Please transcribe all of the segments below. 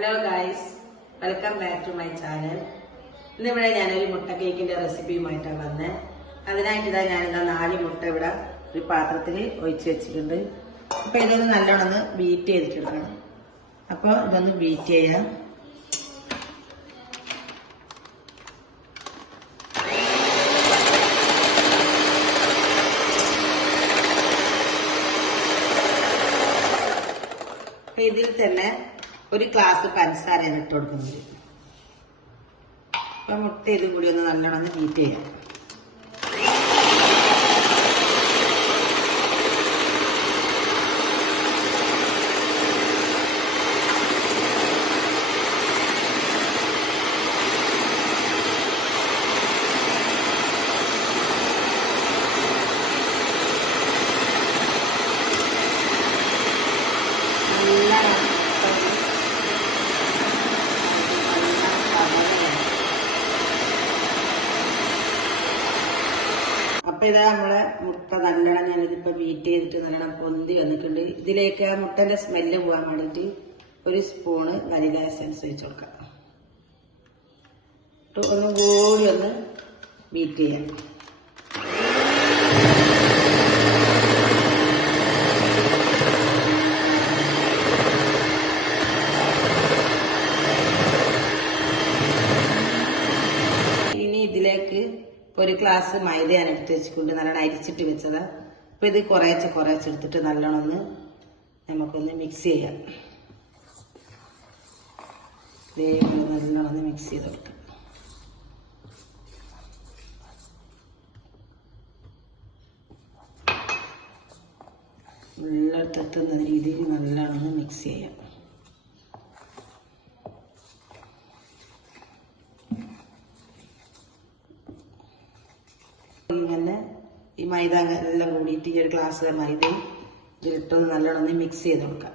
Hello guys, welcome back to my channel. ഇന്നിവിടെ ഞാനൊരു മുട്ട കേക്കിന്റെ റെസിപ്പിയുമായിട്ടാണ് വന്നത്. അതിനായിട്ട് ഞാനിതാ 4 മുട്ട ഇവിടെ ഒരു പാത്രത്തിൽ ഒഴിച്ച് വെച്ചിട്ടുണ്ട്. അപ്പൊ ഇതൊന്ന് നല്ലോണം ബീറ്റ് ചെയ്തിട്ടുണ്ടാണ്. അപ്പോൾ ഇതൊന്ന് ബീറ്റ് ചെയ്യാം. ഇതിൽ തന്നെ ഒരു ഗ്ലാസ് പഞ്ചസാരയാണ് ഇട്ട് കൊടുക്കുന്നത്. അപ്പൊ മുട്ട ഇതും കൂടി ഒന്ന് നല്ലോണം ബീറ്റ് ചെയ്യാം. അപ്പൊ ഇതാ നമ്മളെ മുട്ട നല്ലോണം ഞാനിതിപ്പോ ബീറ്റ് ചെയ്തിട്ട് നല്ലോണം പൊന്തി വന്നിട്ടുണ്ട്. ഇതിലേക്ക് ആ മുട്ടന്റെ സ്മെല്ല് പോകാൻ വേണ്ടിട്ട് ഒരു സ്പൂണ് വനില എസൻസ് ഒഴിച്ചു കൊടുക്കാം. ഒന്നും കൂടി ഒന്ന് ബീറ്റ് ചെയ്യാം. ഇനി ഇതിലേക്ക് ഒരു ഗ്ലാസ് മൈദയാണ് എടുത്ത് വെച്ചുകൊണ്ട് നല്ലോണം അരിച്ചിട്ട് വെച്ചതാ. അപ്പൊ ഇത് കുറേശ്ശെ എടുത്തിട്ട് നല്ലോണം നമുക്കൊന്ന് മിക്സ് ചെയ്യാം. ഇതേപോലെ നല്ലോണം മിക്സ് ചെയ്ത് കൊടുക്കാം. വെള്ളത്തെത്തുന്ന രീതിയിൽ നല്ലോണം മിക്സ് ചെയ്യാം. ഇങ്ങനെ ഈ മൈദ എല്ലാം കൂടിയിട്ട് ഈ ഒരു ഗ്ലാസ് മൈദയും ഇതിലിട്ടൊന്ന് നല്ലോണം മിക്സ് ചെയ്ത് കൊടുക്കാം.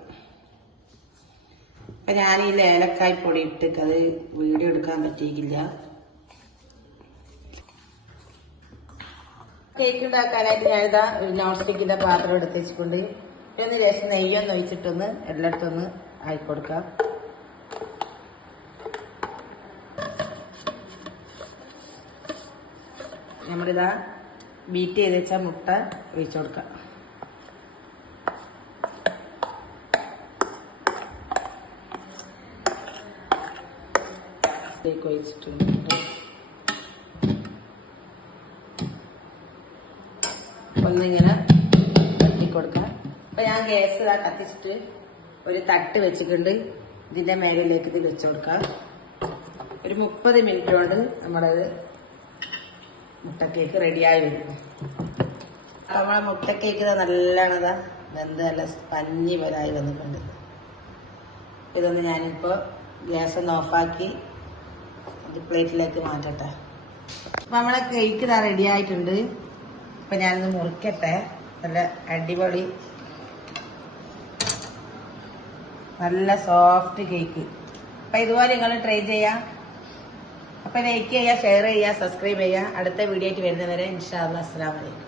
അപ്പൊ ഞാൻ ഈ ഏലക്കായ് പൊടി ഇട്ട് അത് വീഡിയോ എടുക്കാൻ പറ്റിയിട്ടില്ല. കേക്ക് ഉണ്ടാക്കാനായിട്ട് ഞാനിതാ നോൺ സ്റ്റിക്കിന്റെ പാത്രം എടുത്ത് വെച്ചിട്ടുണ്ട്. ഒന്ന് ശേഷം നെയ്യൊന്ന് ഒഴിച്ചിട്ടൊന്ന് എല്ലായിടത്തൊന്ന് ആയിക്കൊടുക്കാം. നമ്മളിതാ ബീറ്റ് ചെയ്ത് വെച്ച മുട്ട ഒഴിച്ചു കൊടുക്കാം. ഒഴിച്ചിട്ടുണ്ട്. ഒന്നിങ്ങനെ തട്ടിക്കൊടുക്കാം. അപ്പൊ ഞാൻ ഗ്യാസ് കത്തിച്ചിട്ട് ഒരു തട്ട് വെച്ചിട്ടുണ്ട്. ഇതിന്റെ മേലിലേക്ക് ഇത് വെച്ചു കൊടുക്കാം. ഒരു 30 മിനിറ്റ് കൊണ്ട് നമ്മളത് മുട്ടക്കേക്ക് റെഡിയായി വരും. നമ്മളെ മുട്ടക്കേക്ക് നല്ലതാ വെന്ത് നല്ല പഞ്ഞി പോലായി വന്നിട്ടുണ്ട്. ഇതൊന്ന് ഞാനിപ്പോ ഗ്യാസ് ഒന്ന് ഓഫാക്കി പ്ലേറ്റിലേക്ക് മാറ്റട്ടെ. അപ്പൊ നമ്മളെ കേക്ക് ഇതാ റെഡി ആയിട്ടുണ്ട്. അപ്പൊ ഞാനിത് മുറിക്കട്ടെ. നല്ല അടിപൊളി നല്ല സോഫ്റ്റ് കേക്ക്. അപ്പൊ ഇതുപോലെ നിങ്ങൾ ട്രൈ ചെയ്യാം. അപ്പൊ ലൈക്ക് ചെയ്യുക, ഷെയർ ചെയ്യുക, സബ്സ്ക്രൈബ് ചെയ്യുക. അടുത്ത വീഡിയോ ആയിട്ട് വരുന്നവരെ ഇൻഷാ അല്ലാഹ് അസ്സലാമു അലൈക്കും.